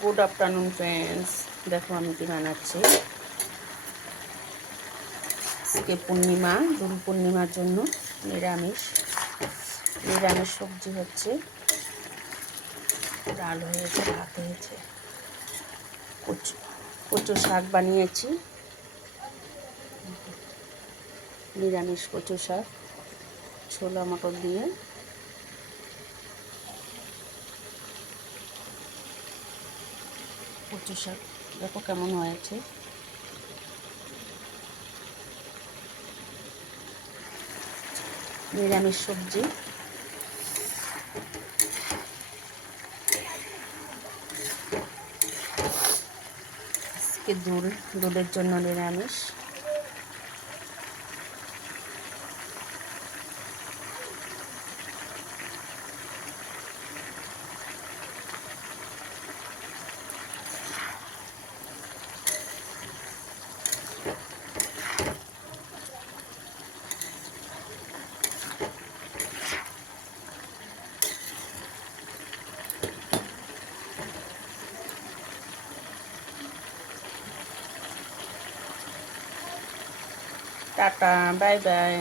Good afternoon friends, দেখো আমি কি বানাচ্ছি। আজকে পূর্ণিমা, দোল পূর্ণিমার জন্য নিরামিষ সবজি হচ্ছে, ডাল হয়েছে, ভাত হয়েছে, কচু শাক বানিয়েছি, নিরামিষ কচু শাক ছোলা মটর দিয়ে। কচু শাক দেখো কেমন হয়েছে। নিরামিষ সবজি। আজকে দোলের জন্য নিরামিষ। Tata, bye bye.